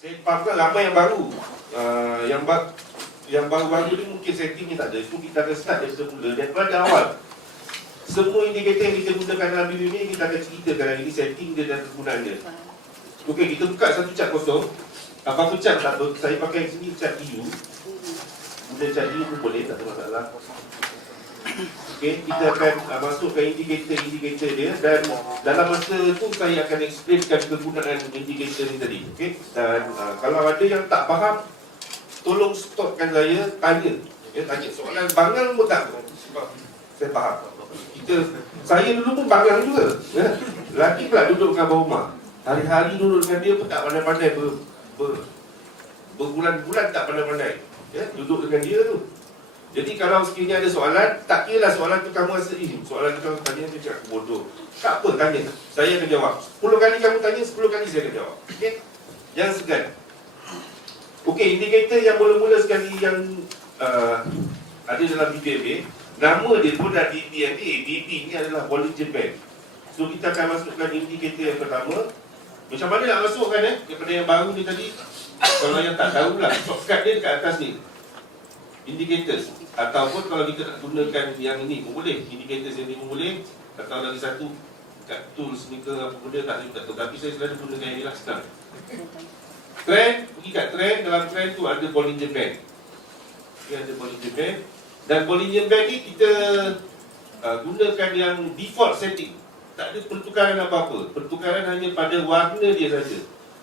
Saya fahamkan ramai yang baru. Yang baru-baru ni mungkin settingnya tak ada. Itu kita akan start dari mula, daripada awal. Semua indikator yang kita gunakan dalam video ni, kita akan ceritakan hari ini setting dia dan kegunaan dia. Okey, kita buka satu cat kosong. Apa-apa cat tak apa, saya pakai sini cat biru. Guna cat biru pun boleh, tak ada masalah. Okey, kita akan masukkan indikator dia, dan dalam masa tu saya akan explainkan kegunaan indikator ni tadi. Okey, dan kalau ada yang tak faham, tolong stopkan saya, tanya. Tanya soalan bangang pun tak, sebab saya faham. Saya dulu pun bangang juga. Lagi pula duduk dengan Abang Umar. Hari-hari duduk dengan dia pun tak pandai-pandai, berbulan-bulan tak pandai-pandai. Duduk dengan dia tu. Jadi kalau sekiranya ada soalan, tak kira lah soalan tu kamu rasa, soalan tu kamu tanya, dia cakap bodoh. Tak apa, tanya. Saya akan jawab. 10 kali kamu tanya, 10 kali saya akan jawab. Okey? Jangan segan. Okey, indikator yang mula-mula sekali yang ada dalam BBMA, nama dia pun dah BBMA. BB ni adalah Bollinger Band. So kita akan masukkan indikator yang pertama. Macam mana nak masukkan daripada yang baru ni tadi? Kalau yang tak tahu lah, shortcut dia dekat atas ni, indicators. Ataupun kalau kita nak gunakan yang ini pun boleh, indicators yang ni pun boleh. Atau lagi satu kat tools ni ke apa benda, tak tahu. Tapi saya selalu gunakan yang ni lah sekarang. Trend, pergi kat trend. Dalam trend tu ada Bollinger Band. Ada Bollinger Band. Dan Bollinger Band ni kita gunakan yang default setting. Tak ada pertukaran apa-apa. Pertukaran hanya pada warna dia saja.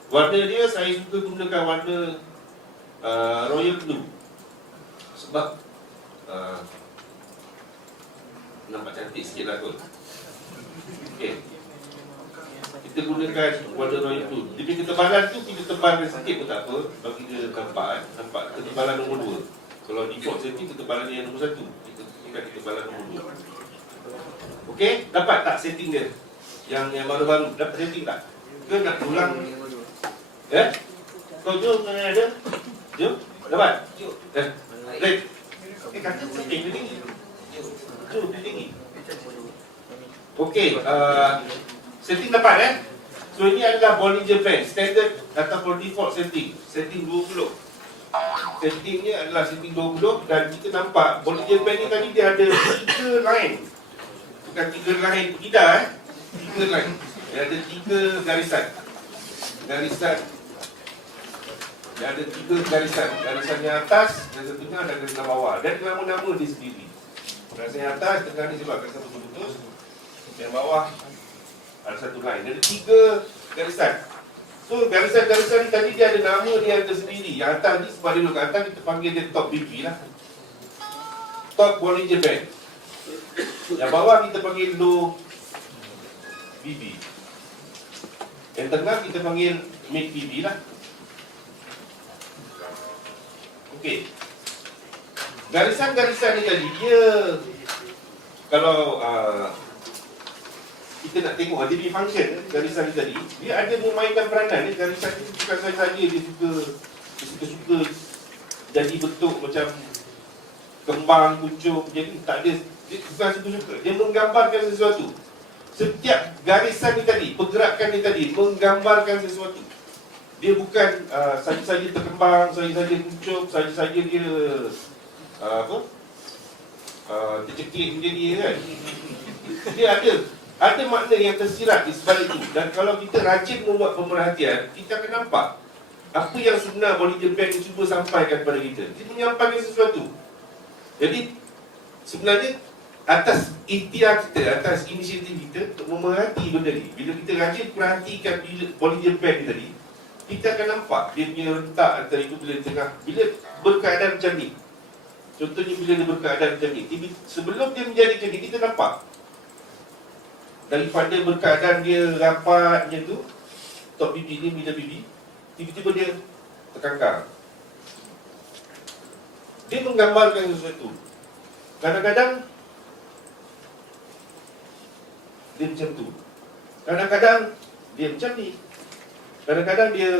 Warna dia saya suka gunakan warna royal blue. Sebab nampak cantik sikit lah kot. Okay. Kita gunakan warna royal blue. Jadi ketebalan tu kita tebalkan sikit pun tak apa. Bagi dia nampak ketebalan nombor 2. Kalau default setting ketebalan yang nombor 1. Kita gunakan ketebalan nombor 2. Okey, dapat tak setting dia? Yang baru-baru, dapat setting tak? Ke nak ulang? Kau jom mana ada? Jom? Dapat? Baik. Okey, kata setting dia tinggi. Jom, dia tinggi. Okey, setting dapat So ini adalah Bollinger Band, standard ataupun default setting. Setting 20. Settingnya adalah setting 20. Dan kita nampak Bollinger Band ni tadi dia ada 3 line. Bukan 3 line tidak 3 line. Dia ada 3 garisan. Dia ada 3 garisan. Garisan yang atas, garisan tengah dan garisan bawah. Dan nama-nama dia sendiri. Garisan yang atas, tengah ni sebab garisan putus-putus. Yang bawah ada 1 line. Dia ada 3 garisan. So garisan-garisan ni tadi dia ada nama dia tersendiri. Yang atas ni sebab dia duduk kat atas, kita panggil dia top BB lah. Top Bollinger Band. Yang bawah kita panggil low BB. Yang tengah kita panggil mid BB lah. Okey. Garisan-garisan ni tadi dia, kalau kita nak tengok dia punya function garisan ni tadi, dia ada memainkan peranan. Garisan ni bukan saja dia suka jadi bentuk macam kembang, kuncup. Jadi tak ada, dia bukan suka-suka. Dia menggambarkan sesuatu. Setiap garisan ni tadi, pergerakan ni tadi menggambarkan sesuatu. Dia bukan saja-saja terkembang, saja-saja kuncup, saja-saja dia tercekik macam ni kan. Dia ada makna yang tersirat di sebalik itu. Dan kalau kita rajin membuat pemerhatian, kita akan nampak apa yang sebenar Bollinger Band ni cuba sampaikan kepada kita. Dia menyampaikan sesuatu. Jadi sebenarnya atas ikhtiar kita, atas inisiatif kita untuk memerhati benda ni. Bila kita rajin perhatikan Bollinger Band ni tadi, kita akan nampak dia punya rentak antara itu bila tengah, bila berkeadaan macam ni. Contohnya bila dia berkeadaan macam ni, sebelum dia menjadi macam ni, kita nampak daripada berkeadaan dia rapat macam tu, top BB ni, middle BB, tiba-tiba dia terkangkang. Dia menggambarkan sesuatu. Kadang-kadang dia macam tu, kadang-kadang dia macam ni, kadang-kadang dia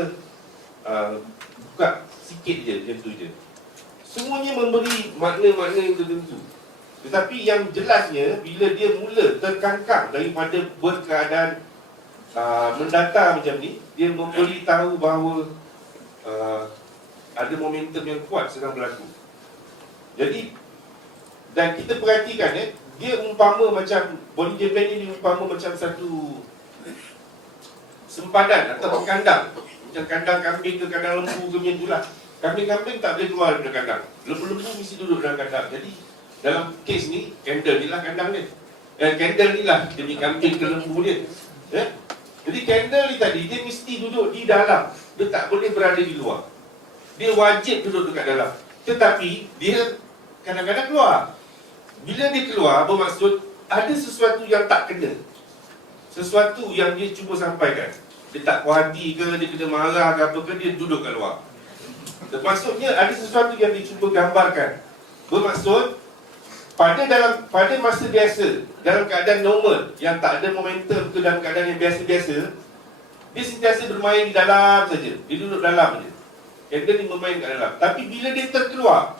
buka sikit je, macam tu je. Semuanya memberi makna-makna yang tertentu. Tetapi yang jelasnya, bila dia mula terkangkang daripada berkeadaan mendatar macam ni, dia memberi tahu bahawa ada momentum yang kuat sedang berlaku. Jadi, dan kita perhatikan dia umpama macam Bollinger Band ni umpama macam satu sempadan atau kandang. Macam kandang kambing ke kandang lembu ke macam itulah. Kambing-kambing tak boleh keluar daripada kandang. Lembu-lembu mesti duduk dalam kandang. Jadi dalam kes ni, Kendall ni lah kandang dia. Kendall ni lah demi kambing ke lembu dia. Jadi Kendall ni tadi, dia mesti duduk di dalam. Dia tak boleh berada di luar. Dia wajib duduk dekat dalam. Tetapi dia kadang-kadang keluar. Bila dia keluar, bermaksud ada sesuatu yang tak kena. Sesuatu yang dia cuba sampaikan. Dia tak puas hati ke, dia kena marah ke apa ke, dia duduk kat luar. Maksudnya ada sesuatu yang dia cuba gambarkan. Bermaksud pada masa biasa, dalam keadaan normal, yang tak ada momentum ke dalam keadaan yang biasa-biasa, dia sentiasa bermain di dalam saja. Dia duduk dalam saja. Kendall ni bermain kat dalam. Tapi bila dia terkeluar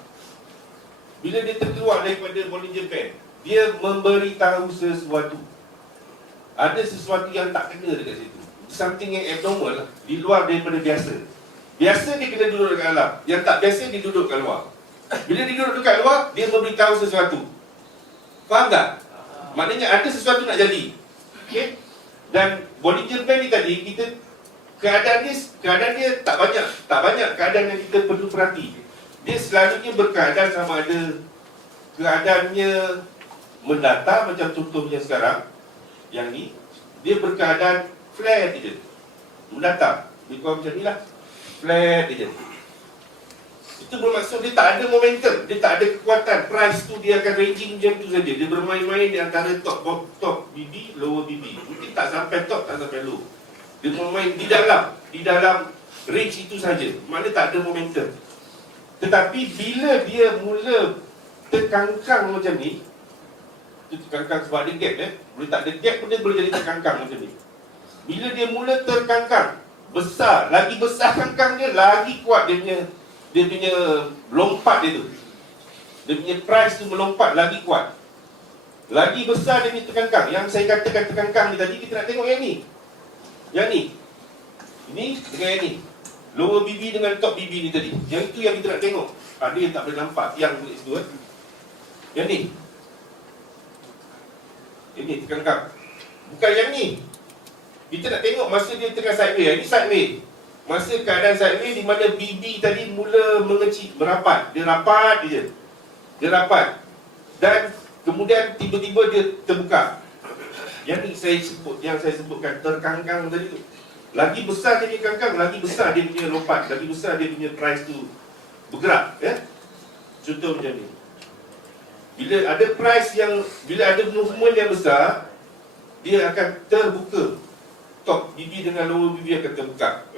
daripada Bollinger Band, dia memberitahu sesuatu. Ada sesuatu yang tak kena dekat situ. Something yang abnormal, di luar daripada biasa. Biasa dia kena duduk dekat dalam. Yang tak biasa dia duduk kat luar. Bila dia duduk dekat luar, dia memberitahu sesuatu. Faham tak? Maknanya ada sesuatu nak jadi. Okay? Dan Bollinger Band ni tadi, keadaan dia tak banyak keadaan yang kita perlu perhati. Dia selalunya berkeadaan sama ada keadaannya mendatar, macam contohnya sekarang yang ni, dia berkeadaan flat je, mendatar. Dia macam ni lah, flat je. Itu bermaksud dia tak ada momentum, dia tak ada kekuatan. Price tu dia akan ranging macam tu saja. Dia bermain-main di antara top BB, lower BB. Mungkin tak sampai top, tak sampai low. Dia bermain di dalam range itu saja. Maknanya tak ada momentum. Tetapi bila dia mula terkangkang macam ni, dia terkangkang sebab ada gap boleh tak ada gap pun dia boleh jadi terkangkang macam ni. Bila dia mula terkangkang, lagi besar kangkang dia, lagi kuat dia punya lompat dia tu. Dia punya price tu melompat lagi kuat. Lagi besar dia punya terkangkang. Yang saya katakan terkangkang ni tadi, kita nak tengok yang ni. Yang ni. Ini dengan yang ni. Lower BB dengan top BB ni tadi. Yang itu yang kita nak tengok. Ada yang tak boleh nampak tiang tu situ Yang ni. Ini terkangkang. Bukan yang ni. Kita nak tengok masa dia tengah sideways. Ini sideways. Masa keadaan sideways di mana BB tadi mula mengecil, merapat. Dia rapat je. Dia rapat. Dan kemudian tiba-tiba dia terbuka. Yang ni yang saya sebutkan terkangkang tadi tu. Lagi besar dia punya kangkang, lagi besar dia punya lompat, lagi besar dia punya price tu bergerak, Contoh macam ni. Bila ada movement yang besar, dia akan terbuka. Top BB dengan lower BB akan terbuka,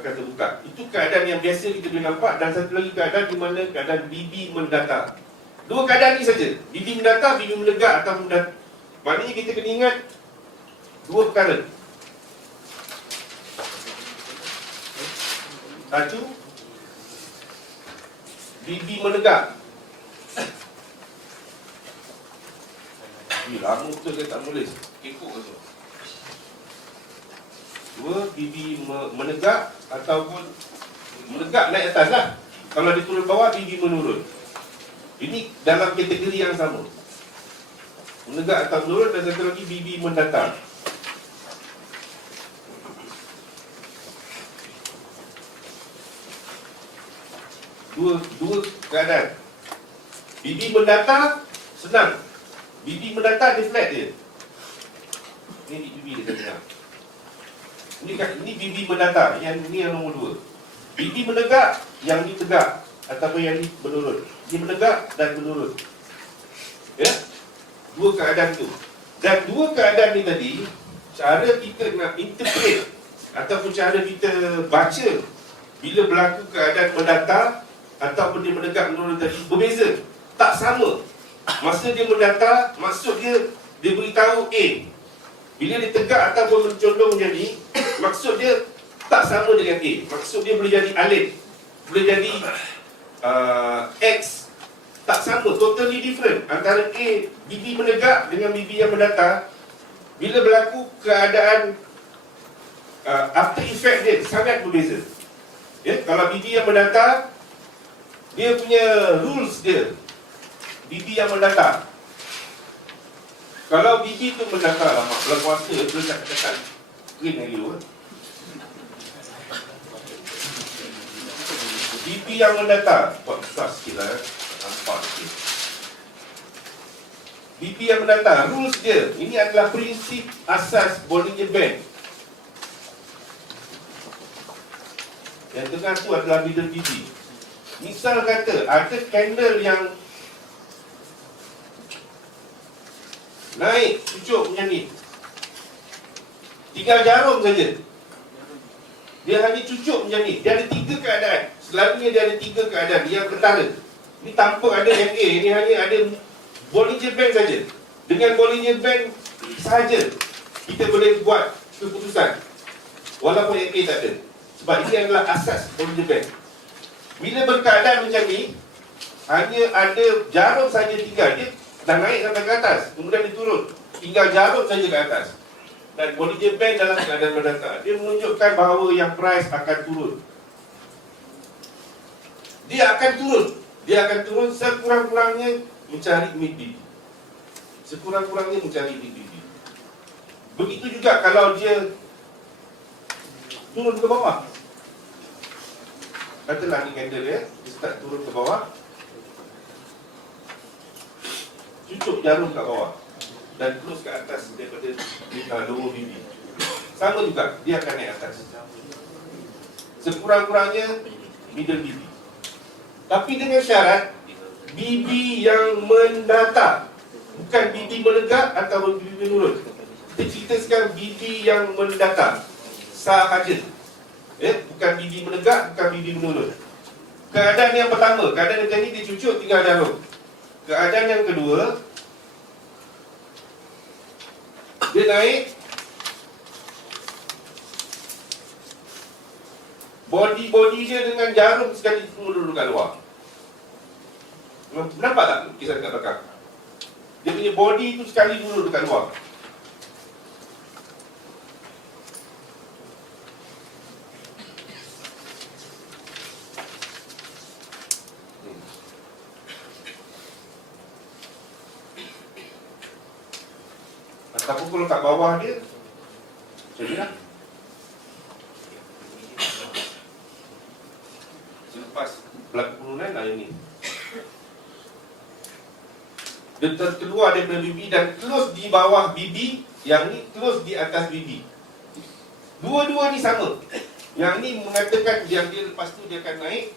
akan terbuka. Itu keadaan yang biasa kita boleh nampak. Dan satu lagi keadaan di mana keadaan BB mendatar. Dua keadaan ni saja. BB mendatar, BB menegak atau mendatar. Maknanya kita kena ingat dua perkara. Satu, BB menegak. Lama betul saya tak boleh kekok tu. Dua, BB menegak ataupun menegak naik atas lah. Kalau dia turun bawah, BB menurun. Ini dalam kategori yang sama. Menegak atau menurun, dan satu lagi BB mendatar. Dua keadaan. BB mendatar senang. BB mendatar dia flat je. Ini BB dia tengah. Ini BB mendatar. Yang ni yang nombor 2. BB menegak, yang ni tegak ataupun yang ni menurun. Ini menegak dan menurun. Dua keadaan tu. Dan dua keadaan ni tadi, cara kita nak interpret ataupun cara kita baca bila berlaku keadaan mendatar ataupun dia menegak menurun tadi berbeza. Tak sama. Masa dia mendatar, maksud dia beritahu A. Bila dia tegak ataupun mencondong jadi, maksud dia tak sama dengan A. Maksud dia boleh jadi alif, boleh jadi X. Tak sama, totally different antara A, BB menegak dengan BB yang mendatar. Bila berlaku keadaan after effect dia sangat berbeza. Kalau BB yang mendatar, dia punya rules dia. BB yang mendatar. Kalau BB tu mendatar lama, bulan puasa dia cakap green lagi tu. BB yang mendatar, buat besar sikit lah, nampak sikit. BB yang mendatar, rules dia, ini adalah prinsip asas Bollinger Band. Yang tengah tu adalah middle BB. Misal kata, ada candle yang naik, cucuk macam ni, tinggal jarum saja. Dia hanya cucuk macam ni. Dia ada 3 keadaan. Selalunya dia ada 3 keadaan. Yang pertama, ni tanpa ada MA, ni hanya ada Bollinger Band saja. Dengan Bollinger Band sahaja kita boleh buat keputusan walaupun MA tak ada. Sebab ini adalah asas Bollinger Band. Bila berkeadaan macam ni, hanya ada jarum saja tinggal. Dia dah naik sampai ke atas, kemudian dia turun, tinggal jarum saja ke atas. Dan Bollinger Band dalam keadaan mendatar, dia menunjukkan bahawa yang price akan turun. Dia akan turun. Dia akan turun sekurang-kurangnya mencari mid BB. Sekurang-kurangnya mencari mid BB. Begitu juga kalau dia turun ke bawah. Katalah ni candle dia start turun ke bawah, cucuk jarum kat bawah dan close ke atas daripada lower BB. Sama juga, dia akan naik atas. Sekurang-kurangnya middle BB. Tapi dengan syarat BB yang mendatar, bukan BB menegak atau BB menurun. Kita cerita sekarang BB yang mendatar sahaja. Bukan BB menegak, bukan BB menurun. Keadaan yang pertama, keadaan macam ni dia cucuk tinggal jarum. Keadaan yang kedua, dia naik, body dia dengan jarum sekali semua duduk kat luar. Nampak tak lukisan kat belakang? Dia punya body tu sekali duduk dekat luar. Ataupun kalau kat bawah dia macam ni lah. Selepas berlaku penurunan lah yang ni, dia terkeluar daripada BB dan close di bawah BB. Yang ni close di atas BB. Dua-dua ni sama. Yang ni mengatakan yang dia lepas tu dia akan naik,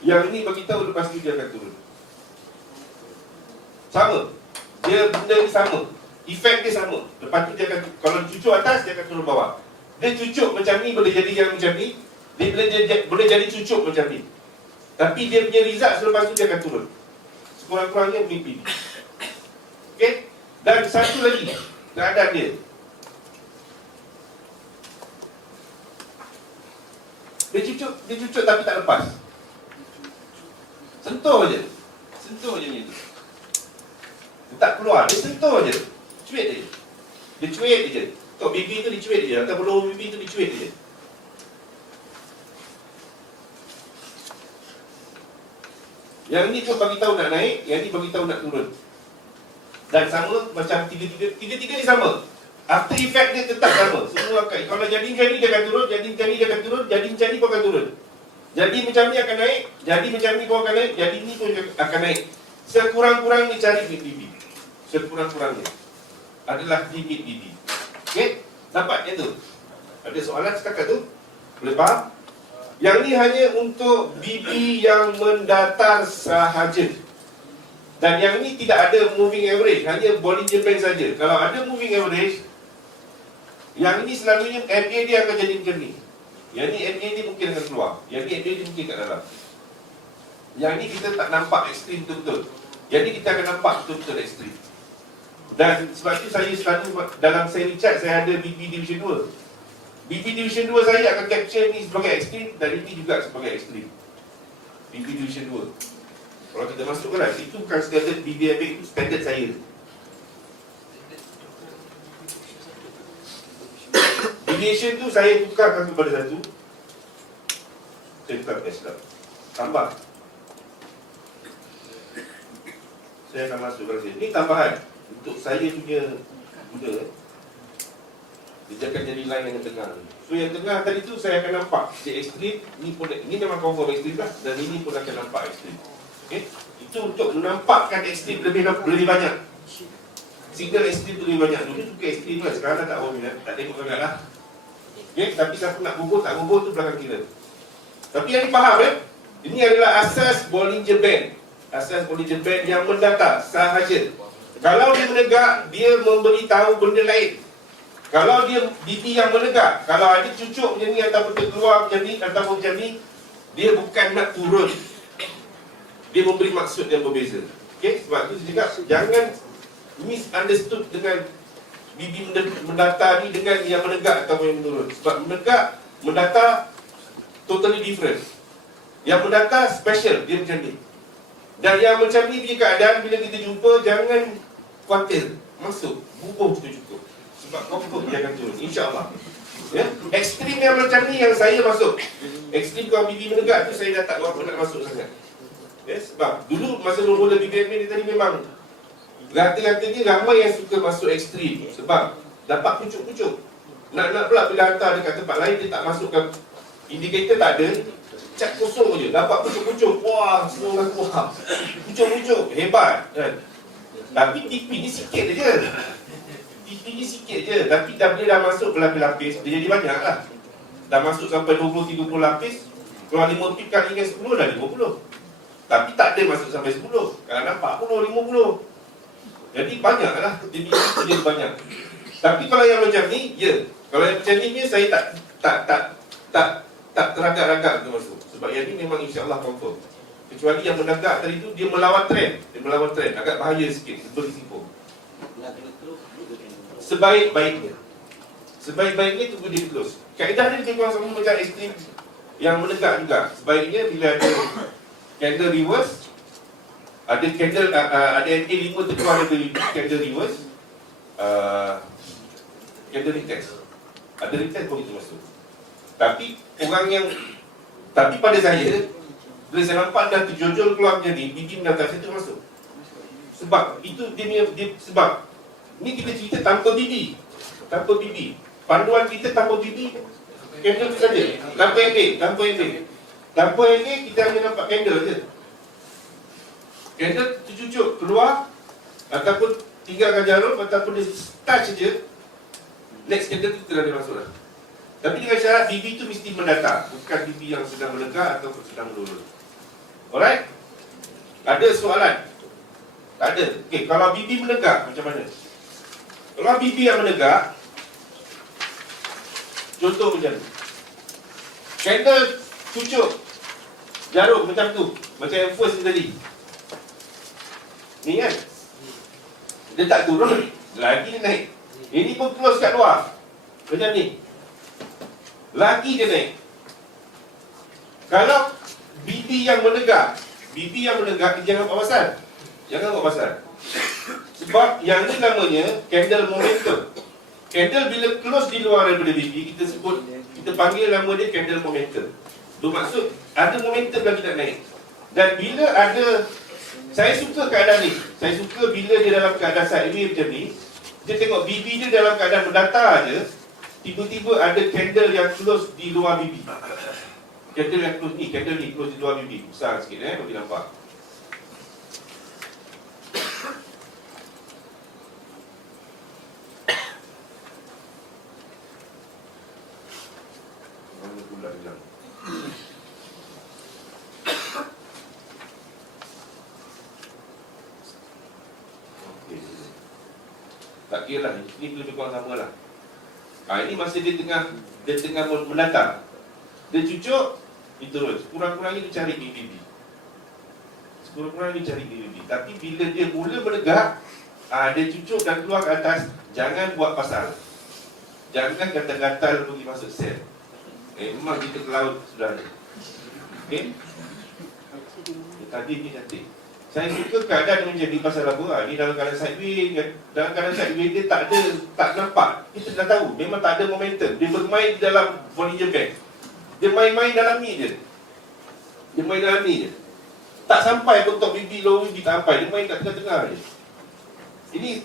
yang ni beritahu lepas tu dia akan turun. Sama. Dia benda ni sama. Efek dia sama. Lepas tu dia akan, kalau cucuk atas, dia akan turun bawah. Dia cucuk macam ni, boleh jadi yang macam ni. Dia boleh jadi cucuk macam ni. Tapi dia punya result selepas tu dia akan turun. Sekurang-kurangnya mimpi. Okey? Dan satu lagi keadaan dia, dia cucuk tapi tak lepas. Sentuh je. Sentuh je ni tu. Dia tak keluar, dia sentuh je. Cuit je. Dia cuit je. Tok BB tu dicuit je. Atau belum BB tu dicuit je. Yang ni pun bagi tahu nak naik, yang ni bagi tahu nak turun. Dan sama macam tiga-tiga ni sama. After effect dia tetap sama. Semua akan, kalau jadi macam ni dia akan turun, jadi macam ni dia akan turun, jadi macam ni pun akan turun. Jadi macam ni akan naik, jadi macam ni pun akan naik, jadi ni pun akan naik. Sekurang-kurangnya cari mid BB. Sekurang-kurangnya adalah limit BB. Okey? Dapat yang tu? Ada soalan setakat tu? Boleh faham? Yang ni hanya untuk BB yang mendatar sahaja. Dan yang ni tidak ada moving average, hanya Bollinger Band saja. Kalau ada moving average, yang ni selalunya MA dia akan jadi macam ni. Yang ni MA dia mungkin akan keluar. Yang ni MA dia mungkin kat dalam. Yang ni kita tak nampak ekstrim betul-betul. Yang ni kita akan nampak betul-betul ekstrim. Dan sebab itu saya selalu dalam seri chart saya ada BB Division 2. BB Division 2 saya akan capture ni sebagai ekstrim dan ini juga sebagai ekstrim. BB Division 2. Kalau kita masukkan lah, itu bukan standard BBMA, itu standard saya. Deviation tu saya tukarkan kepada satu. center Islam. Tambah. Saya akan masuk pada sini. Ini tambahan untuk saya punya guna. Dia akan jadi line yang tengah. So yang tengah tadi tu saya akan nampak dia ekstrim. Ini memang confirm ekstrim lah. Dan ini pun akan nampak ekstrim. Okay? Itu untuk menampakkan ekstrim lebih banyak. Signal ekstrim tu lebih banyak. Dulu suka ekstrim lah. Sekarang tak tahu minat. Tak tengok sangat lah. Okay? Tapi siapa nak bubur tak bubur tu belakang kita. Tapi yang dipaham ini adalah asas Bollinger Band. Asas Bollinger Band yang mendatar sahaja. Kalau dia menegak, dia memberitahu benda lain. Kalau dia BB yang menegak, kalau ada cucuk macam ni ataupun terkeluar macam ni ataupun macam ni, dia bukan nak turun. Dia memberi maksud yang berbeza. Okay? Sebab tu saya cakap, jangan misunderstood dengan BB mendatar ni dengan yang menegak ataupun yang menurun. Sebab menegak, mendatar totally different. Yang mendatar special, dia macam ni. Dan yang macam ni punya keadaan bila kita jumpa, jangan khawatir, masuk, bubuh tu cukup. Sebab confirm dia akan turun, insyaAllah. Ya? Ekstrim yang macam ni yang saya masuk. Ekstrim kalau BB menegak tu saya dah tak berapa nak masuk sangat. Ya? Sebab dulu masa mula-mula BBM ni tadi memang rata-ratanya ramai yang suka masuk ekstrim. Sebab dapat pucuk-pucuk. Nak pula bila hantar dekat tempat lain dia tak masukkan indikator, tak ada. Cat kosong je, dapat pucuk-pucuk. Wah, semua orang wah. Pucuk-pucuk, hebat kan? Tapi TP ni sikit je. TP ni sikit je. Tapi dah bila dah masuk berlapis-lapis, dia jadi banyak lah. Dah masuk sampai 20-30 lapis. Kalau 5 pip kali dengan 10 dah 50. Tapi tak ada masuk sampai 10. Kadang-kadang 40-50. Jadi banyak lah. Jadi banyak. Tapi kalau yang macam ni, ya. Kalau yang macam ni saya tak teragak-ragak untuk masuk. Sebab yang ni memang insyaAllah confirm. Kecuali yang menagak tadi tu, dia melawan trend. Agak bahaya sikit, berisiko. Sebaik-baiknya tunggu dia close. Kaedah dia lebih kurang sama macam ekstrim yang menegak juga. Sebaiknya bila ada candle reverse, ada candle ada NA5 terkeluar dari candle reverse, candle retest. Ada retest pun kita masuk. Tapi pada saya, bila saya nampak dah terjojol keluar macam ni, BB mendatar saya termasuk. Sebab itu dia sebab ni kita cerita tanpa BB. Panduan kita tanpa BB, candle tu saja. Tanpa NA kita hanya nampak candle je. Candle tercucuk keluar ataupun tinggalkan jarum ataupun dia touch je, next candle tu kita dah masuk dah. Tapi dengan syarat BB tu mesti mendatar, bukan BB yang sedang menegak ataupun sedang menurun. Alright? Ada soalan? Tak ada. Okey, kalau BB menegak macam mana? Kalau BB yang menegak, contoh macam ni. Candle cucuk jarum macam tu, macam yang first tadi. Ni kan? Dia tak turun, lagi dia naik. Ini pun close kat luar. Macam ni. Lagi dia naik. Kalau BB yang menegak, jangan buat pasal. Sebab yang ni namanya candle momentum. Candle bila close di luar daripada BB, kita panggil nama dia candle momentum. Bermaksud ada momentum lagi nak naik. Dan bila ada, saya suka keadaan ni. Saya suka bila dia dalam keadaan sideways macam ni, dia tengok BB dia dalam keadaan mendatar je, tiba-tiba ada candle yang close di luar BB. Candle yang close di luar BB. Besar sikit bagi nampak. Mana pula hilang. Tak kira lah, ini lebih kurang sama lah. Ini masa dia tengah mendatar. Dia cucuk, dia turun. Sekurang-kurangnya dia cari BB. Tapi bila dia mula menegak, dia cucuk dan keluar ke atas, jangan buat pasal. Jangan gatal-gatal pergi masuk sel. Memang kita ke laut sudah ada. Okay? Tadi ni cantik. Saya suka keadaan macam ni pasal apa? Ni dalam keadaan sideways. Dalam keadaan sideways dia tak nampak. Kita dah tahu, memang tak ada momentum. Dia bermain dalam Bollinger Band. Dia main-main dalam ni je. Dia main dalam ni je. Tak sampai pun top BB, low BB tak sampai. Dia main kat tengah-tengah je. Ini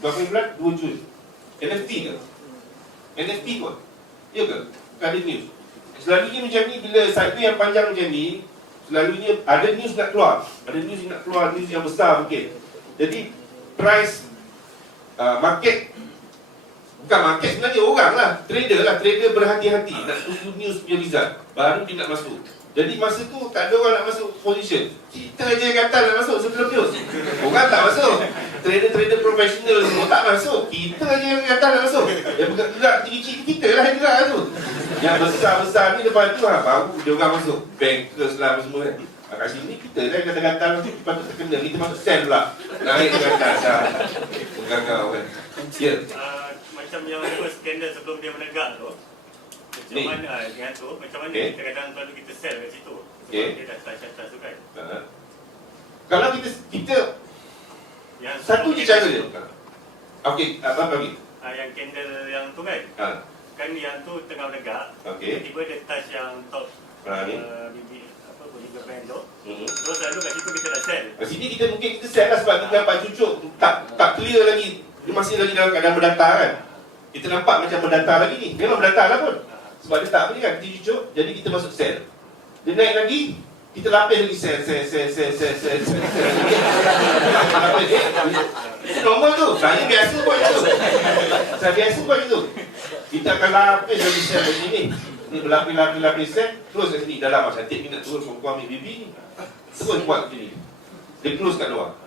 berapa bulan? 2 Jun. NFT ke? NFT kot. Ya ke? Ada news. Selalunya macam ni, bila cycle yang panjang macam ni, selalunya ada news nak keluar. Ada news nak keluar, news yang besar mungkin. Jadi price market, bukan market sebenarnya, orang lah, trader berhati-hati nak tunggu news punya result, baru dia nak masuk. Jadi masa tu tak ada orang nak masuk position. Kita je yang kata nak masuk sebelum news. Orang tak masuk. Trader profesional semua tak masuk. Kita je yang kata nak masuk. Yang gerak kecil-kecil kita lah yang gerak tu. Yang besar-besar ni lepas tu baru dia orang masuk. Bankers lah semua kan. Kat sini kita lah yang kata-kata masuk. Lepas tu terkena. Kita masuk sell pula. Naik ke atas dah. Penggagau kan. Ya. Macam yang first skandal sebelum dia menegak tu. Macam mana dengan tu, macam mana kadang-kadang kalau kita sell kat situ sebab dia dah touch tu kan. Kalau kita yang satu je cara dia. Okey, apa lagi? Yang candle yang tu kan. Kan yang tu tengah menegak. Tiba-tiba dia touch yang top BB apa Bollinger Band tu. Terus lalu kat situ kita dah sell. Kat sini kita mungkin kita sell lah sebab kita nampak cucuk tak clear lagi. Dia masih lagi dalam keadaan berdata kan. Kita nampak macam berdata lagi ni. Memang berdata lah pun. Sebab dia tak apa ni kan, kita cucuk, jadi kita masuk sell. Dia naik lagi, kita lapis lagi sell. Itu normal tu, saya biasa buat itu. Saya biasa buat itu. Kita akan lapis lagi sell macam ni. Ni berlapis sell, terus kat sini. Dalam cantik ni nak turun perempuan ambil baby ni. Terus buat macam ni. Dia close kat luar.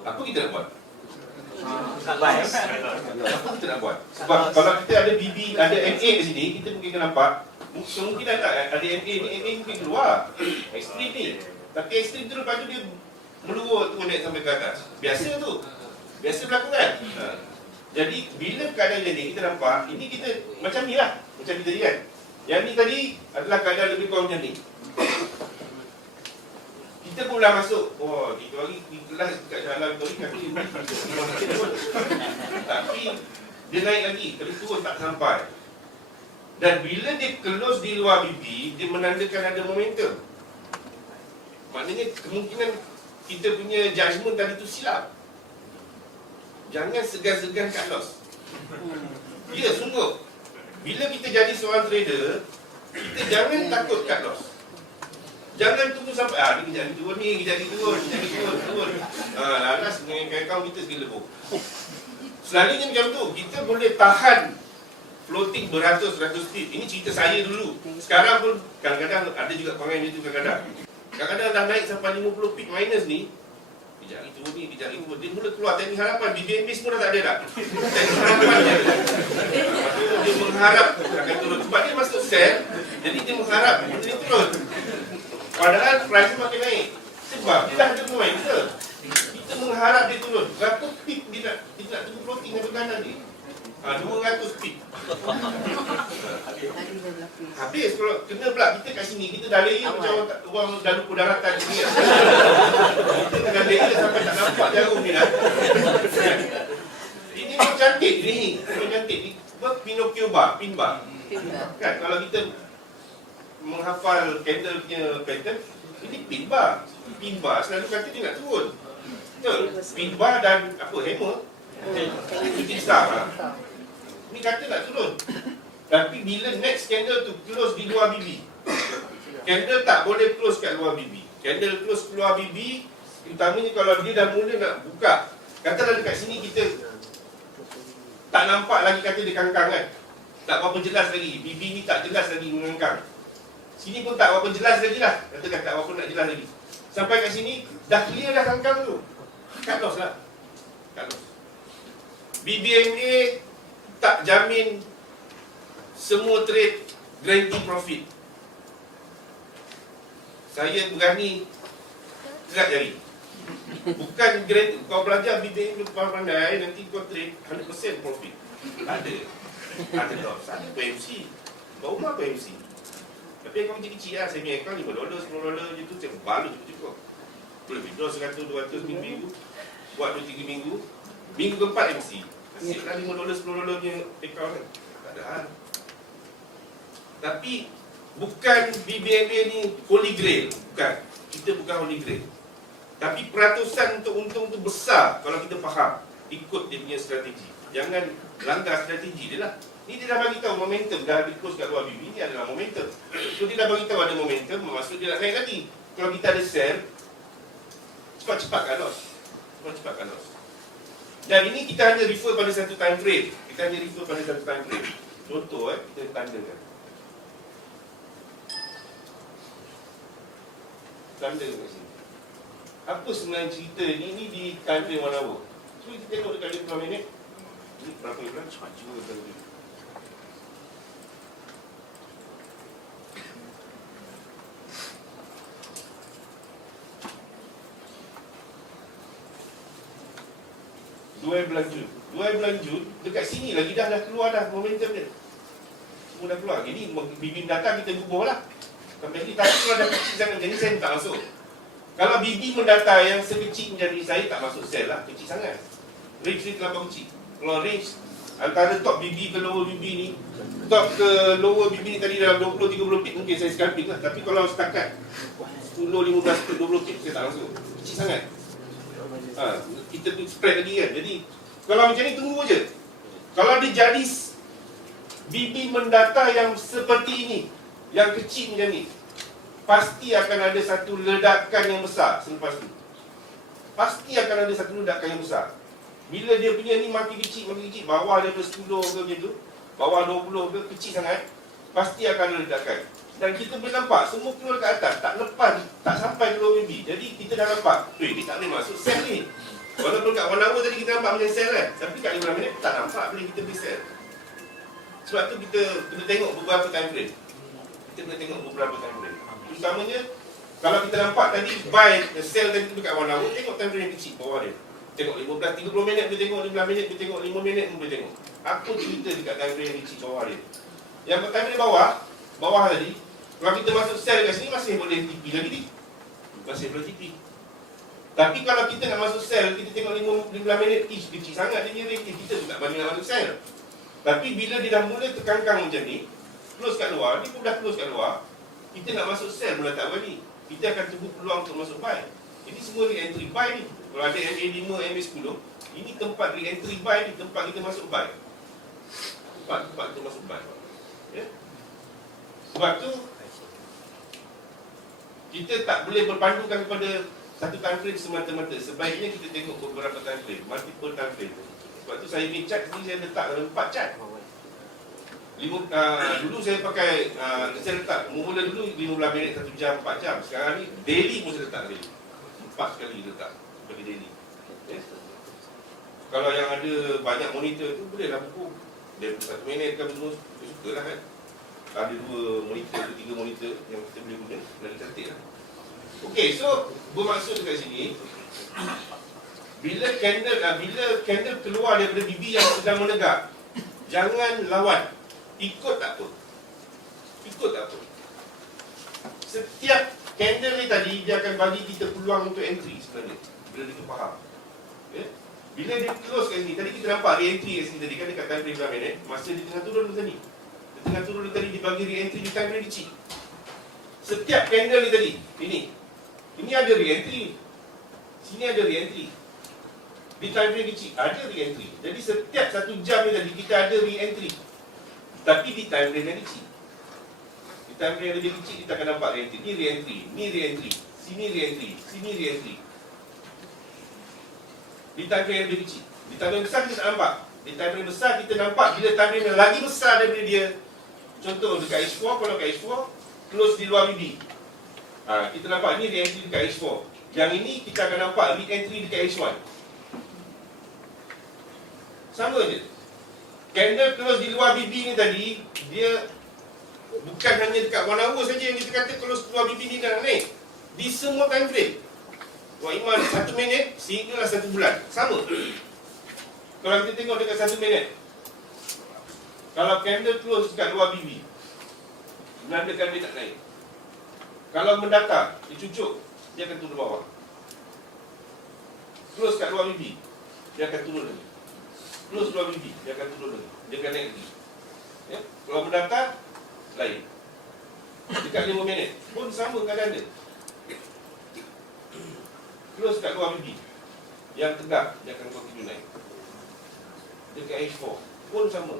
Apa kita nak buat? Apa kita nak buat? Sebab kalau kita ada BB, ada MA di sini, kita mungkin akan nampak mungkin ada MA ni mungkin keluar ekstrim ni. Tapi ekstrim tu lepas tu dia meluar tu naik sampai ke atas. Biasa tu. Biasa berlaku kan? Jadi bila keadaan jadi kita nampak, ini kita macam ni lah. Macam ni tadi kan. Yang ni tadi adalah keadaan lebih kurang macam ni. Kita pun dah masuk, kita lagi di kelas dekat jalan tu ni tapi dia naik lagi, tapi turun tak sampai. Dan bila dia close di luar BB, dia menandakan ada momentum. Maknanya kemungkinan kita punya judgement tadi tu silap. Jangan segan-segan cut loss. Ya, sungguh. Bila kita jadi seorang trader, kita jangan takut cut loss. Jangan tunggu sampai ni kejap ni turun ni, kejap ni turun. Lalas dengan kawan-kawan kita sekali lebur. Selalunya macam tu, kita boleh tahan floating beratus-ratus pip. Ini cerita saya dulu. Sekarang pun kadang-kadang ada juga kawan yang itu kadang-kadang. Kadang-kadang dah naik sampai 50 pip minus ni. Kejap ni turun ni, kejap ni turun. Dia mula keluar teknik harapan. BBMB semua dah tak ada dah. Teknik harapan dia. Dia mengharap akan turun. Sebab dia masuk sell, jadi dia mengharap benda ni turun. Padahal price makin naik. Sebab dia dah ada pemain kita. Kita mengharap dia turun. Berapa pip dia nak tunggu floating sampai kanan ni? 200 pip. Habis kalau kena pula kita kat sini, kita dah layer macam orang dah lupa daratan ni. Kita tengah layer sampai tak nampak jarum ni dah. Ini pun cantik ni. Pun cantik ni. Pinocchio bar, pin bar. Kan kalau kita menghafal candle punya pattern, ini pin bar. Pin bar selalu kata dia nak turun. Betul? Pin bar dan apa, hammer. Itu star. Ni kata nak turun. Tapi bila next candle tu close di luar BB, candle tak boleh close kat luar BB. Candle close keluar BB, utamanya kalau dia dah mula nak buka. Katalah dekat sini kita tak nampak lagi kata dia kangkang kan. Tak berapa jelas lagi. BB ni tak jelas lagi mengangkang. Sini pun tak berapa jelas lagi lah. Katakan tak berapa nak jelas lagi. Sampai kat sini, dah clear dah kangkang tu. Cut loss lah. Cut loss. BBMA tak jamin semua trade guarantee profit. Saya berani gerak jari. Bukan guarantee. Kau belajar BBMA pandai, nanti kau trade 100% profit. Tak ada. Ada loss. Ada PMC. Kau rumah PMC. Tapi akaun kecil-kecil lah, saya punya akaun $5, $10 je tu, saya balut cukup. Boleh withdraw 100, 200 minggu, buat 2-3 minggu. Minggu keempat MC. Asyik lah $5, $10 punya akaun kan. Tak ada hal. Tapi, bukan BBMA ni holy grail. Bukan. Kita bukan holy grail. Tapi peratusan untuk untung tu besar kalau kita faham. Ikut dia punya strategi. Jangan langgar strategi dia lah. Ni dia dah bagi tahu momentum dah habis close kat luar BB ni adalah momentum. So dia dah bagi tahu ada momentum, maksud dia nak naik lagi. Kalau kita ada sell, cepat-cepat kan loss. Cepat-cepat kan loss. Dan ini kita hanya refer pada satu time frame. Kita hanya refer pada satu time frame. Contoh kita tandakan. Tanda kat sini. Apa sebenarnya cerita ni? Ni di time frame 1 hour. So kita tengok dekat 50 minit. Ini berapa bulan? Cepat juga tadi. bulan Jun. 2 bulan Jun, dekat sini lagi dah keluar dah momentum dia. Semua dah keluar. Jadi BB datang kita bubuh lah. Sampai sini, tapi kalau dah kecil sangat jadi saya tak masuk. Kalau BB mendata yang sekecil jadi saya tak masuk sell lah, kecil sangat. Range ni terlalu kecil. Kalau range antara top BB ke lower BB ni, top ke lower BB ni tadi dalam 20-30 pip mungkin saya scalping lah. Tapi kalau setakat 10, 15 pip, 20 pip saya tak masuk. Kecil sangat. Kita spread lagi kan. Jadi kalau macam ni tunggu je. Kalau dia jadi BB mendata yang seperti ini, yang kecil macam ni, pasti akan ada satu ledakan yang besar selepas tu. Pasti akan ada satu ledakan yang besar. Bila dia punya ni makin kecil, bawah daripada 10 ke gitu, bawah 20 ke, kecil sangat, pasti akan ada ledakan. Dan kita boleh nampak, semua keluar ke atas, tak lepas, tak sampai ke low BB. Jadi kita dah nampak, dia tak boleh masuk sell ni. Walaupun kat 1 hour tadi kita nampak macam sell kan, tapi kat 15 minit tak nampak boleh kita beli sell. Sebab tu kita kena tengok beberapa time frame. Kita kena tengok beberapa time frame. Terutamanya, kalau kita nampak tadi buy, sell tadi tu kat 1 hour, tengok time frame yang kecil bawah dia. Tengok 15, 30 minit boleh tengok, 15 minit boleh tengok, 5 minit boleh tengok. Apa cerita dekat time frame yang kecil bawah dia. Yang time frame bawah tadi, kalau kita masuk sell kat sini masih boleh TP lagi ni. Masih boleh TP. Tapi kalau kita nak masuk sell, kita tengok 15 minit, kecil sangat dia range, kita tu tak berani nak masuk sell. Tapi bila dia dah mula terkangkang macam ni, close kat luar, dia pun dah close kat luar, kita nak masuk sell mula tak berani. Kita akan tunggu peluang untuk masuk buy. Jadi semua re-entry buy ni. Kalau ada MA5, MA10, ini tempat re-entry buy ni, tempat kita masuk buy. Tempat kita masuk buy. Ya? Sebab tu, kita tak boleh berpandukan kepada satu time frame semata-mata. Sebaiknya kita tengok beberapa time frame, multiple time frame. Sebab tu saya punya chart ni saya letak dalam 4 chart. Dulu saya pakai, saya letak, mula dulu 15 minit, 1 jam, 4 jam. Sekarang ni daily pun saya letak daily. 4 kali letak bagi daily. Okay. Kalau yang ada banyak monitor tu bolehlah buku. Dia 1 minit kan semua, suka lah kan. Ada 2 monitor ke 3 monitor yang kita boleh guna, lagi cantik lah. Okey, so bermaksud dekat sini, bila candle keluar daripada BB yang sedang menegak, jangan lawan. Ikut tak apa. Setiap candle ni tadi, dia akan bagi kita peluang untuk entry sebenarnya. Bila kita faham. Okay? Bila dia close kat sini, tadi kita nampak re-entry kat sini tadi kan dekat time frame 5 minit. Masa dia tengah turun tadi. Dia tengah turun tadi, dia bagi re-entry di time frame kecil. Setiap candle ni tadi, ini ada re-entry. Sini ada re-entry. Di time frame kecil, ada re-entry. Jadi setiap 1 jam ni tadi, kita ada re-entry. Tapi di time frame yang kecil. Di time frame yang lebih kecil, kita akan nampak re-entry. Ni re-entry, ni re-entry, sini re-entry, sini re-entry. Di time frame yang lebih kecil. Di time frame besar kita tak nampak. Di time frame besar kita nampak bila time frame yang lagi besar daripada dia. Contoh dekat H4, kalau kat H4 close di luar BB. Kita nampak ni re-entry dekat H4. Yang ini kita akan nampak re-entry dekat H1. Sama je. Candle close di luar BB ni tadi, dia bukan hanya dekat 1 hour saja yang kita kata close keluar BB ni dah naik. Di semua time frame. Wah, Iman 1 minit sehinggalah 1 bulan. Sama. Kalau kita tengok dekat 1 minit, kalau candle close dekat luar BB, menandakan dia tak naik. Kalau mendata, dia cucuk, dia akan turun bawah. Close kat luar BB, dia akan turun lagi. Close luar BB, dia akan turun lagi. Dia akan naik lagi. Ya? Kalau mendata, lain. dekat 5 minit pun sama keadaan dia. Close kat luar bibi, yang tegak dia akan continue naik. Dekat H4 pun sama.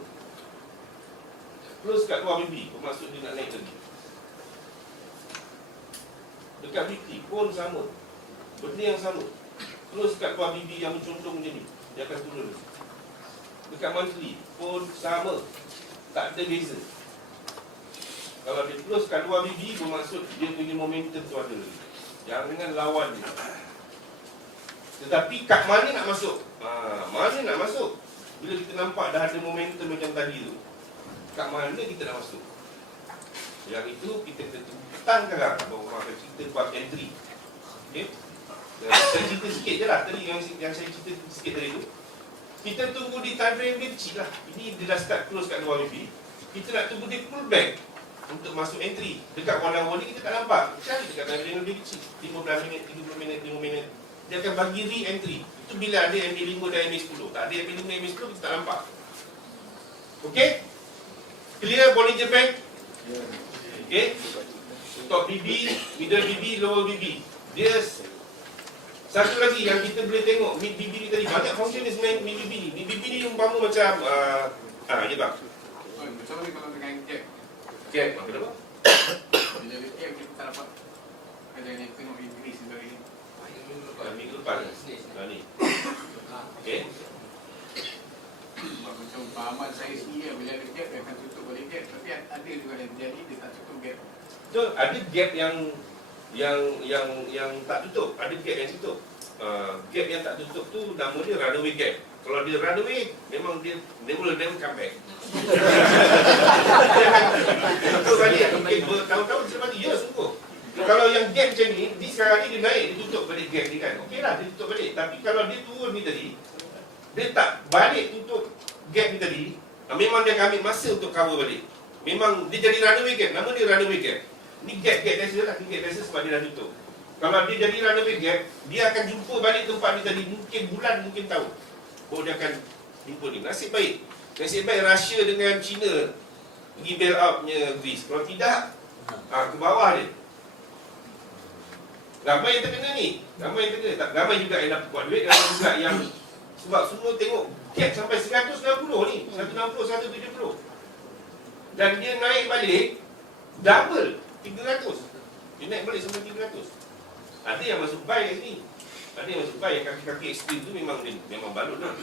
Close kat luar bibi, bermaksud dia nak naik lagi. Dekat bibi pun sama, benda yang sama. Close kat luar bibi yang mencontoh macam ni, dia akan turun. Dekat monthly pun sama, tak ada beza. Kalau dia close kat luar bibi, bermaksud dia punya momentum tu ada lagi. Jangan lawan dia. Tetapi kat mana nak masuk? Mana nak masuk? Bila kita nampak dah ada momentum macam tadi tu, kat mana kita nak masuk? Yang itu kita petang sekarang baru akan cerita buat entry. Okay? Saya cerita sikit je lah tadi yang saya cerita sikit tadi tu. Kita tunggu di time frame dia kecil lah. Ini dia dah start close kat luar BB. Kita nak tunggu dia pull back untuk masuk entry. Dekat one hour ni kita tak nampak. Cari dekat time frame lebih kecil, 15 minit, 30 minit, 5 minit. Dia akan bagi re-entry. Itu bila ada MA5 dan MA10. Tak ada MA5, MA10 kita tak nampak. Okay? Clear Bollinger Band? Okay? Top BB, middle BB, lower BB. Dia satu lagi yang kita boleh tengok mid BB ni tadi. Banyak function is mid BB ni. Mid BB ni umpama macam ya bang. Macam mana kalau dengan gap? Gap, kenapa? Bila ada gap kita tak dapat. Ada yang tengok increase sebagai ni. Minggu depan ni. Okay. Macam pahaman saya sendiri bila ada gap dia akan tutup balik gap. Tapi ada juga yang jadi dia tak tutup gap. Betul, ada gap yang tak tutup, ada gap yang tutup. Gap yang tak tutup tu nama dia runaway gap. Kalau dia runaway, memang dia never come back. Dia akan tutup balik, mungkin bertahun-tahun selepas tu, ya sungguh. Kalau yang gap macam ni, di sekarang ni dia naik, dia tutup balik gap ni kan. Okey lah, dia tutup balik. Tapi kalau dia turun ni tadi, dia tak balik tutup gap ni tadi, memang dia akan ambil masa untuk cover balik. Memang dia jadi runaway gap, nama dia runaway gap. Ni gap biasa lah, ni gap biasa sebab dia dah tutup. Kalau dia jadi runaway gap, dia akan jumpa balik tempat ni tadi, mungkin bulan, mungkin tahun. Baru dia akan jumpa ni. Nasib baik Russia dengan China pergi bail out punya Greece. Kalau tidak, ke bawah dia. Ramai yang terkena ni, ramai yang terkena. Tak, ramai juga yang dapat buat duit, ramai juga yang sebab semua tengok gap sampai 190 ni, 160, 170. Dan dia naik balik double 300. Dia naik balik sampai 300. Ada yang masuk buy kat sini. Ada yang masuk buy yang kaki-kaki ekstrim tu memang balut lah.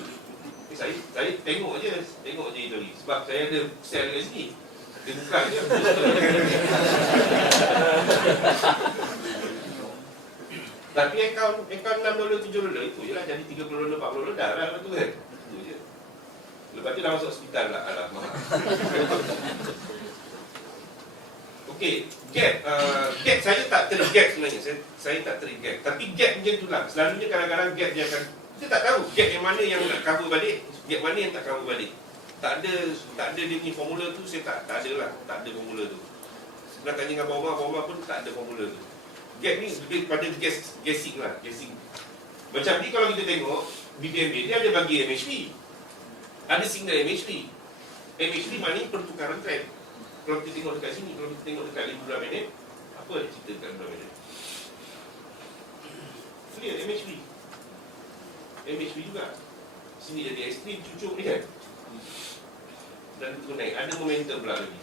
Saya tengok je itu lagi. Sebab saya ada sell kat sini. Dia bukan je. Tapi akaun $6, $7 itu je lah. Jadi $30, $40 dah lah. Lepas tu kan. Itu je. Lepas tu dah masuk hospital lah. Alah, mahal. Okey, gap saya tak tergap sebenarnya. Saya tak tergap. Tapi gap macam tu lah. Selalunya kadang-kadang gap dia akan, kita tak tahu gap yang mana yang nak cover balik, gap mana yang tak cover balik. Tak ada dia punya formula tu, saya tak ada lah. Tak ada formula tu. Nak tanya dengan Bauma pun tak ada formula tu. Gap ni lebih pada guessing lah, guessing. Macam ni kalau kita tengok BBMA dia ada bagi MHP. Ada signal MHP. MHP maknanya pertukaran trend. Kalau kita tengok dekat sini, kalau kita tengok dekat 15 minit, apa cerita dekat 15 minit? Clear, MHP juga. Sini jadi ekstrim, cucuk ni kan. Dan itu naik, ada momentum pula lagi.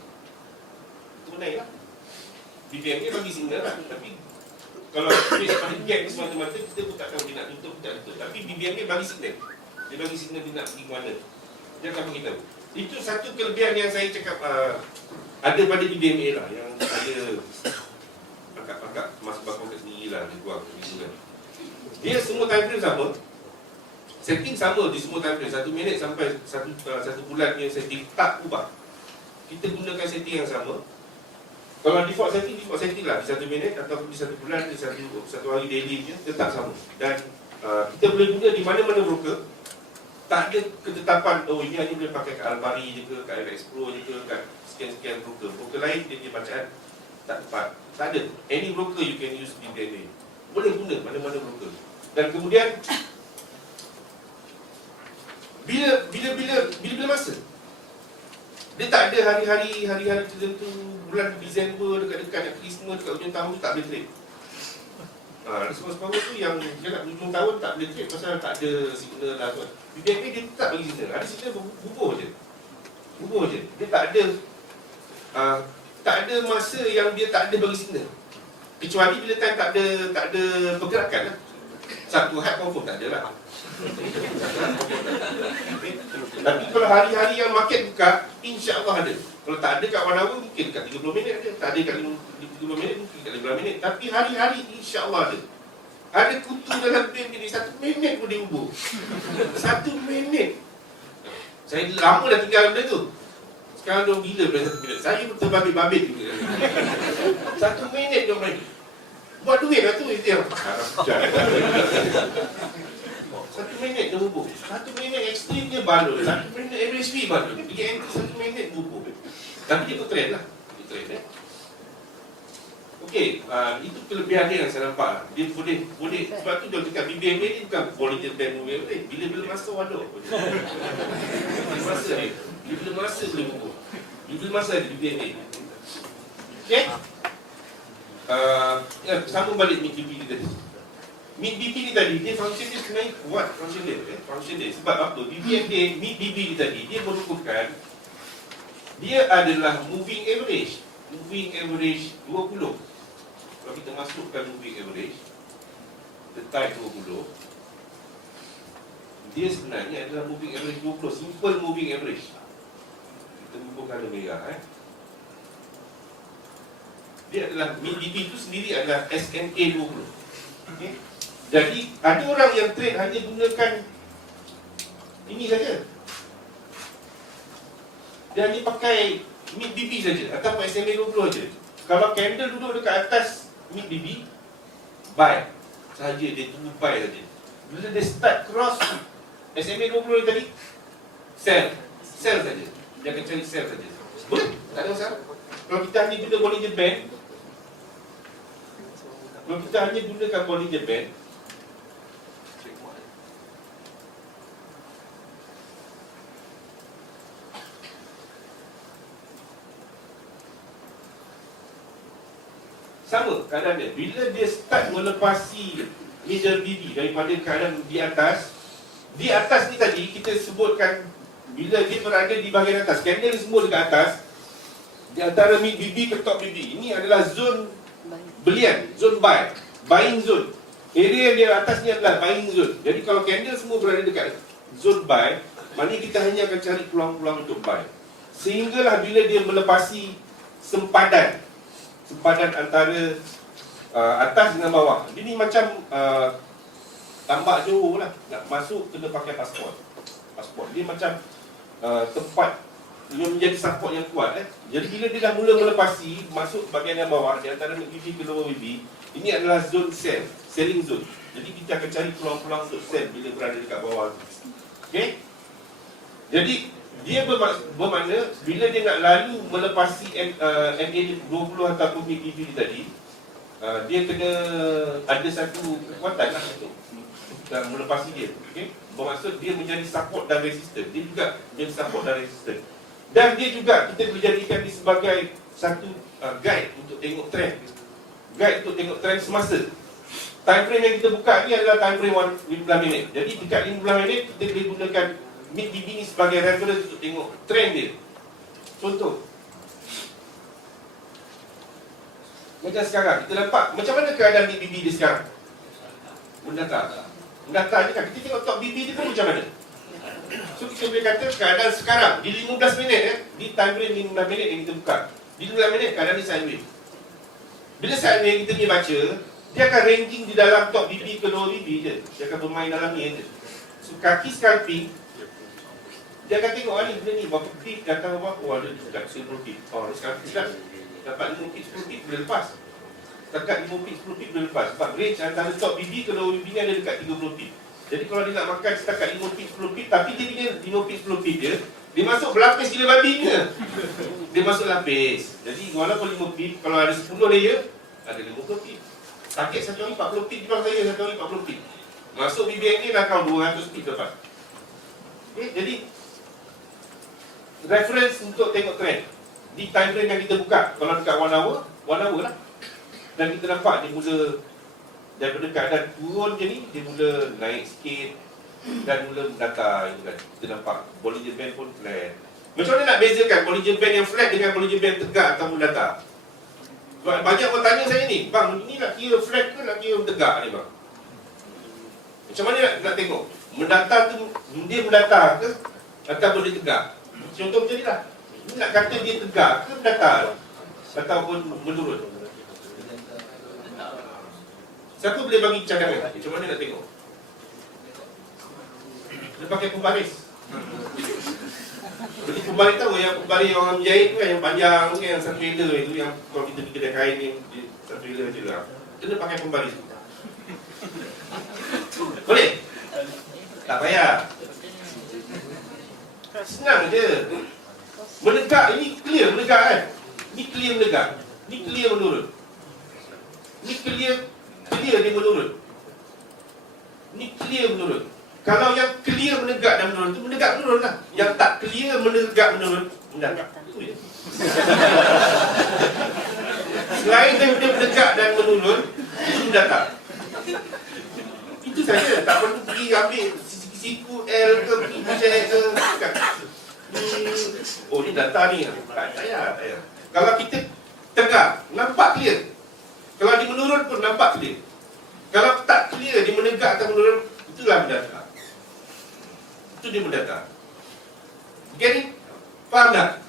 Itu naik lah. BBMA bagi signal lah. Tapi kalau base pada gap ni semata-mata, kita pun tak tahu dia nak tutup, tak tutup. Tapi BBMA bagi signal. Dia bagi signal dia nak pergi ke mana. Dia akan beritahu. Itu satu kelebihan yang saya cakap ada pada BBMA lah, yang saya angkat masa bakal kat sendiri lah, dia buang gitu kan. Dia semua time frame sama, setting sama di semua time frame, 1 minit sampai 1 bulan yang setting tak ubah. Kita gunakan setting yang sama. Kalau default setting lah di 1 minit ataupun di 1 bulan, di satu hari daily je tetap sama. Dan kita boleh guna di mana-mana broker. Tak ada ketetapan, oh ini hanya boleh pakai kat Albari je ke, kat FX Pro je ke, kat sekian-sekian broker. Broker lain dia punya bacaan tak tepat. Tak ada. Any broker you can use BBMA. Boleh guna mana-mana broker. Dan kemudian bila masa? Dia tak ada hari-hari tertentu, bulan Disember, dekat-dekat nak Christmas, dekat hujung tahun tu tak boleh trade. Separuh tu yang cakap hujung tahun tak boleh trade pasal tak ada signal lah. BBNB dia tak bagi signal, ada signal bubuh je. Dia tak ada masa yang dia tak ada bagi signal. Kecuali bila time tak ada pergerakan lah. Satu had confirm tak ada lah. Tapi kalau hari-hari yang market buka, insya-Allah ada. Kalau tak ada kat 1 hour, mungkin dekat 30 minit ada. Tak ada kat 30 minit, mungkin dekat 15 minit. Tapi hari-hari insya-Allah ada. Ada kutu dalam BNB ni 1 minit pun dia hubung. 1 minit. Saya lama dah tinggal benda tu. Sekarang dia gila pada 1 minit. Saya pun terbabit-babit juga. 1 minit dia main. Buat duit lah tu dia. 1 minit dia hubung. 1 minit ekstrim dia balon. 1 minit average fee balon. Dia pergi anti 1 minit hubung. Tapi dia ikut trend lah. Okey, itu kelebihan dia yang saya nampak lah. Dia boleh. Sebab tu dia cakap BBNB ni bukan volunteer band movie. Bila-bila masa waduh. Bila masa boleh hubung. Bila masa ada BBNB. Okey? Sambung balik MIT BP ni tadi. MIT BP ni tadi, dia function dia sebenarnya kuat function dia. Sebab apa? BBNB, MIT BP ni tadi, dia merupakan, dia adalah moving average 20. Kalau kita masukkan moving average detai 20, dia sebenarnya adalah moving average 20, simple moving average. Kita bubuhkan color merah Dia adalah MIT-BP itu sendiri adalah SMA 20. Okay? Jadi ada orang yang trade hanya gunakan ini saja. Dia hanya pakai MIT-BP saja ataupun SMA 20 saja. Kalau candle duduk dekat atas MIT-BP, buy saja, dia tunggu buy saja. Bila dia start cross SMA 20 tadi, sell saja. Dia akan cari sell saja. Boleh? Tak ada masalah. Kalau kita hanya guna Bollinger Band, sama keadaan dia. Bila dia start melepasi middle BB daripada keadaan di atas ni tadi kita sebutkan, bila dia berada di bahagian atas, candle semua dekat atas, di antara mid BB ke top BB, ini adalah zone belian, zone buy, buying zone. Area yang di atas ni adalah buying zone. Jadi kalau candle semua berada dekat zone buy, maknanya kita hanya akan cari peluang-peluang untuk buy. Sehinggalah bila dia melepasi sempadan antara atas dengan bawah. Ini macam tambak Johor lah. Nak masuk kena pakai pasport. Dia macam tempat yang menjadi support yang kuat. Jadi bila dia dah mula melepasi masuk bahagian yang bawah, di antara BB ke lower BB, ini adalah zone sell, selling zone. Jadi kita akan cari peluang-peluang untuk sell bila berada dekat bawah. Okey? Jadi dia bermakna bila dia nak lalu melepasi MA 20 ataupun BB tadi, dia kena ada satu kekuatan lah untuk melepasi dia. Okay? Bermaksud dia menjadi support dan resistance. Dia juga menjadi support dan resistance. Dan dia juga kita boleh jadikan dia sebagai satu guide untuk tengok trend. Guide untuk tengok trend semasa. Time frame yang kita buka ni adalah time frame 15 minit. Jadi dekat 15 minit kita boleh gunakan mid BB ni sebagai reference untuk tengok trend dia. Contoh, macam sekarang kita nampak macam mana keadaan mid BB dia sekarang. Mendatar je kan. Kita tengok top BB dia pun macam mana. So kita boleh kata keadaan sekarang di 15 minit di time frame 15 minit yang kita buka. Di 15 minit keadaan ni sideways. Bila sideways kita ni baca, dia akan ranging di dalam top BB ke lower BB je. Dia akan bermain dalam ni je. So kaki scalping, dia akan tengok ni benda ni berapa pip datang berapa. Oh ada dekat 10 pip. Oh scalping sedap. Dapat 5 pip 10 pip boleh lepas. Dekat 5 pip 10 pip boleh lepas. Sebab range antara top BB ke lower BB ni ada dekat 30 pip. Jadi kalau dia nak makan setakat 5 pip 10 pip, tapi dia punya 5 pip 10 pip dia masuk berlapis gila babi ke. Dia masuk lapis. Jadi walaupun 5 pip, kalau ada 10 layer, ada 50 pip. Target satu hari 40 pip, jual saya satu hari 40 pip. Masuk BBN ni dah kau 200 pip lepas. Okay, jadi reference untuk tengok trend di time frame yang kita buka. Kalau dekat 1 hour lah. Dan kita nampak dia mula daripada keadaan turun je ni, dia mula naik sikit dan mula mendatar kan. Kita nampak Bollinger Band pun flat. Macam mana nak bezakan Bollinger Band yang flat dengan Bollinger Band tegak atau mendatar? Banyak orang tanya saya ni, bang, ini nak kira flat ke nak kira tegak ni bang? Macam mana nak tengok? Mendatar tu, dia mendatar ke ataupun dia tegak? Contoh macam ni lah. Ini nak kata dia tegak ke mendatar ataupun menurun? Siapa boleh bagi cadangan? Macam mana nak tengok? Dia pakai pembaris. Jadi pembaris tahu yang pembaris orang menjahit tu kan, yang panjang tu kan, yang satu rela itu, yang kalau kita pergi kedai kain ni, satu rela je lah. Kena pakai pembaris tu. Boleh? Tak payah. Senang je. Menegak, ini clear menegak kan? Ini clear menegak. Ini clear menurun. Ini clear dia menurun. Ini clear menurun. Kalau yang clear menegak dan menurun tu menegak menurun lah. Yang tak clear menegak menurun, menegak. Itu je. Selain daripada menegak dan menurun, itu mendatar. Itu saja. Tak perlu pergi ambil siku L ke macam ke. Oh ni data ni. Tak payah. Kalau kita tegak, nampak clear. Kalau dia menurun pun nampak clear. Kalau tak clear, dia menegak atau menurun, itulah mendatar. Itu dia mendatar. Get it? Faham tak?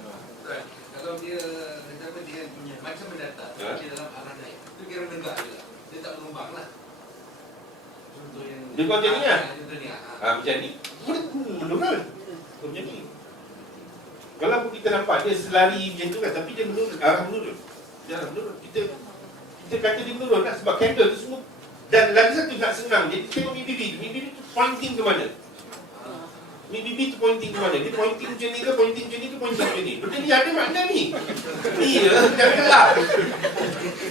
Kalau dia punya macam mendatar, dia dalam arah naik, itu kira menegak je lah. Dia tak berkembang lah. Contoh yang dia kau macam ni lah. Contoh ni Macam ni menurun. Macam ni. Kalau kita nampak dia selari macam tu kan, tapi dia menurun, arah menurun. Dia arah menurun. Kita kata dia menurun lah sebab candle tu semua. Dan lagi satu nak senang, dia tengok BBB tu pointing ke mana? BBB tu pointing ke mana? Dia pointing macam ni ke, pointing macam ni ke, pointing macam ni? Benda ni ada makna ni. Iya, jangan gelak.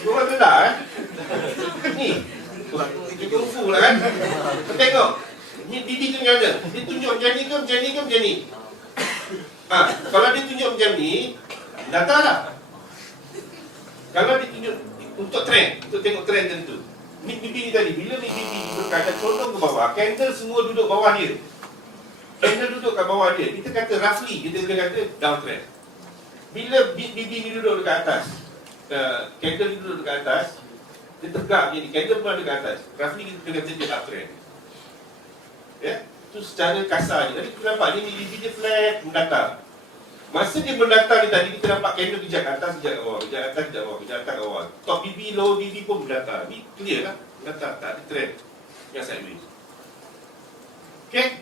Korang gelak Ni. Dia kungfu lah kan. Tengok. Ni BBB tu macam mana? Dia tunjuk macam ni ke, macam ni ke, macam ni? Kalau dia tunjuk macam ni, datar lah. Kalau dia tunjuk untuk trend, untuk tengok trend tentu. BBB ni tadi, bila BBB berkata condong ke bawah, candle semua duduk bawah dia. Candle duduk kat bawah dia, kita kata roughly, kita boleh kata downtrend. Bila BBB ni duduk dekat atas, candle duduk dekat atas, dia tegak macam ni, candle pun ada dekat atas, roughly kita boleh kata dia uptrend. Ya, itu secara kasar je. Tadi kita nampak ni BBB dia flat, mendatar. Masa dia mendatar ni tadi, kita nampak candle kejap atas, kejap bawah, kejap atas, kejap bawah, kejap atas, kejap bawah. Top BB, low BB pun mendatar. Ni clear lah, mendatar, tak ada trend yang sideways. Okay?